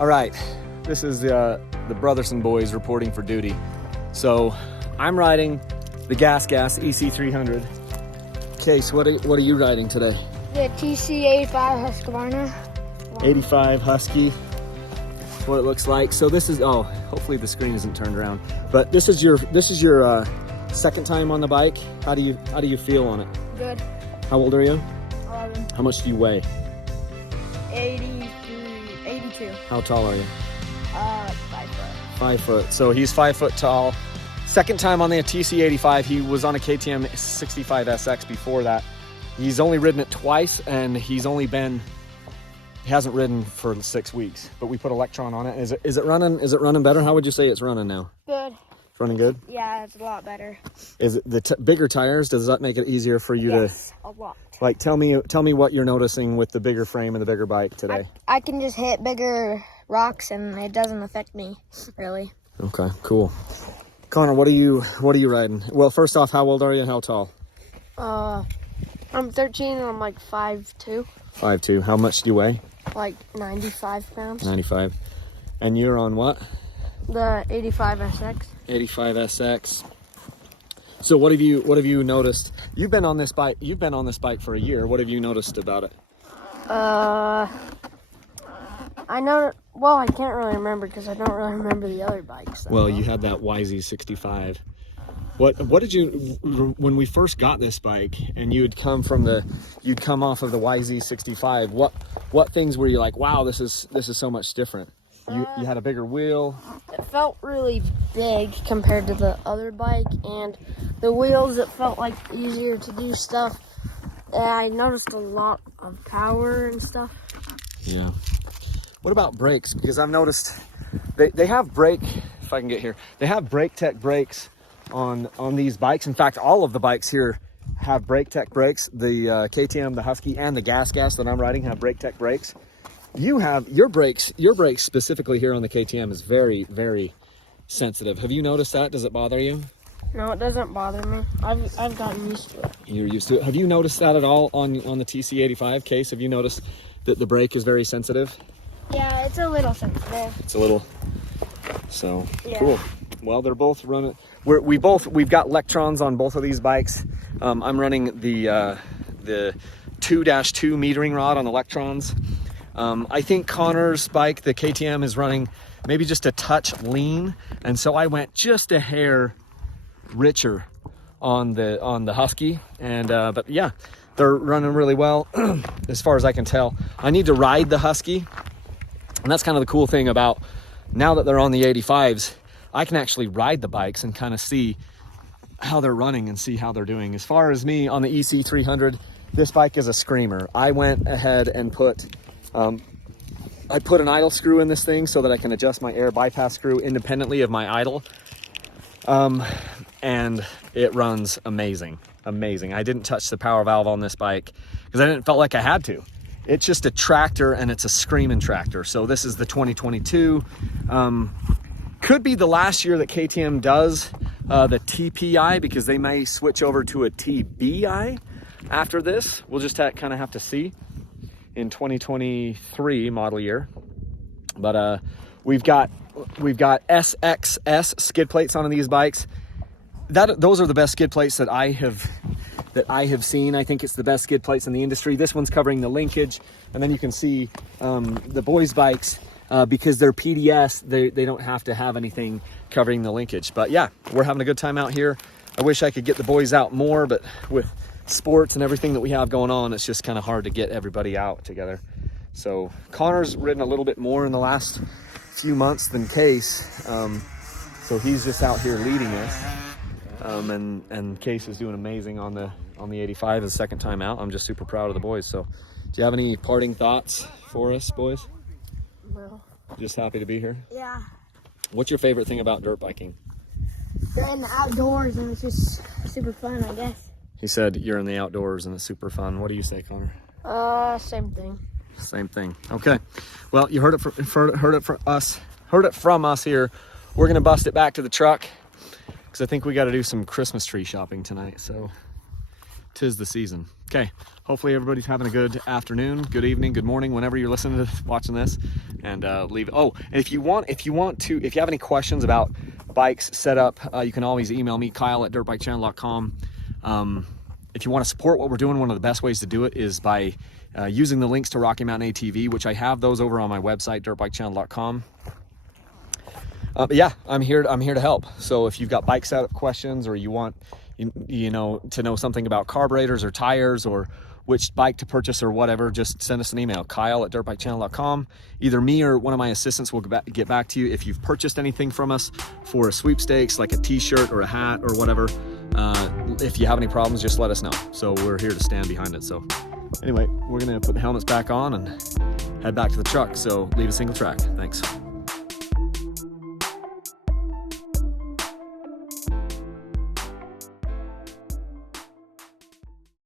All right, this is the Brotherson boys reporting for duty. So I'm riding the GasGas EC300. Case, what are you riding today? The TC85 Husqvarna. 85 Husky. That's what it looks like. So this is, oh, hopefully the screen isn't turned around. But this is your second time on the bike. How do you feel on it? Good. How old are you? 11. How much do you weigh? 82. How tall are you? 5 foot. 5 foot. So he's 5 foot tall. Second time on the TC85. He was on a KTM 65 SX before that. He's only ridden it twice, and he hasn't ridden for 6 weeks. But we put Electron on it. Is it running? Is it running better? How would you say it's running now? Good. It's running good. Yeah, it's a lot better. Is it the bigger tires? Does that make it easier for you Yes, a lot. Like, tell me what you're noticing with the bigger frame and the bigger bike today. I can just hit bigger rocks and it doesn't affect me, really. Okay, cool. Connor, what are you riding? Well, first off, how old are you and how tall? I'm 13 and I'm like 5'2". 5'2". How much do you weigh? Like 95 pounds. 95. And you're on what? The 85 SX. 85 SX. So what have you noticed? You've been on this bike for a year. What have you noticed about it? I know. Well, I can't really remember because I don't really remember the other bikes. Well, you had that YZ65. What did you, when we first got this bike and you'd come off of the YZ65? What things were you like? Wow, this is so much different. You had a bigger wheel. It felt really big compared to the other bike, and the wheels, it felt like easier to do stuff. I noticed a lot of power and stuff. Yeah. What about brakes? Because I've noticed they have brake, if I can get here, they have brake tech brakes on these bikes. In fact, all of the bikes here have brake tech brakes. The KTM, the Husky, and the GasGas that I'm riding have brake tech brakes. You have your brakes specifically here on the KTM is very, very sensitive. Have you noticed that? Does it bother you? No, it doesn't bother me. I've gotten used to it. You're used to it. Have you noticed that at all on the TC85 case? Have you noticed that the brake is very sensitive? Yeah, it's a little sensitive. It's a little. So yeah. Cool. Well, they're both running. We've got electrons on both of these bikes. I'm running the 2-2 metering rod on electrons. I think Connor's bike, the KTM, is running maybe just a touch lean, and so I went just a hair richer on the Husky, and but yeah, they're running really well as far as I can tell. I need to ride the Husky, and that's kind of the cool thing about now that they're on the 85s. I can actually ride the bikes and kind of see how they're running and see how they're doing. As far as me on the EC300, this bike is a screamer. I went ahead and put an idle screw in this thing so that I can adjust my air bypass screw independently of my idle. And it runs amazing. I didn't touch the power valve on this bike because I didn't feel like I had to. It's just a tractor, and it's a screaming tractor. So this is the 2022. Could be the last year that KTM does the TPI, because they may switch over to a TBI after this. We'll just kind of have to see in 2023 model year. But we've got SXS skid plates on these bikes. Those are the best skid plates that I have seen. I think it's the best skid plates in the industry. This one's covering the linkage, and then you can see the boys' bikes, because they're PDS, they don't have to have anything covering the linkage. But yeah, we're having a good time out here. I wish I could get the boys out more, but with sports and everything that we have going on, it's just kind of hard to get everybody out together. So Connor's ridden a little bit more in the last few months than Case, so he's just out here leading us, and Case is doing amazing on the 85, his second time out. I'm just super proud of the boys. So do you have any parting thoughts for us, boys? No. Just happy to be here? Yeah. What's your favorite thing about dirt biking? You're in the outdoors and it's just super fun, I guess. He said you're in the outdoors and it's super fun. What do you say, Connor? Same thing. Same thing. Okay. Well, you heard it from us here. We're gonna bust it back to the truck because I think we got to do some Christmas tree shopping tonight. So 'tis the season. Okay, hopefully everybody's having a good afternoon, good evening, good morning, whenever you're listening to this, watching this, and leave. Oh, and if you have any questions about bikes setup, you can always email me, Kyle@dirtbikechannel.com. If you want to support what we're doing, one of the best ways to do it is by using the links to Rocky Mountain ATV, which I have those over on my website, dirtbikechannel.com. But yeah, I'm here to help. So if you've got bike setup questions, or you want to know something about carburetors or tires or which bike to purchase or whatever, just send us an email, Kyle@dirtbikechannel.com. Either me or one of my assistants will get back to you if you've purchased anything from us for a sweepstakes, like a t-shirt or a hat or whatever. If you have any problems, just let us know. So we're here to stand behind it. So anyway, we're gonna put the helmets back on and head back to the truck. So leave a single track. Thanks.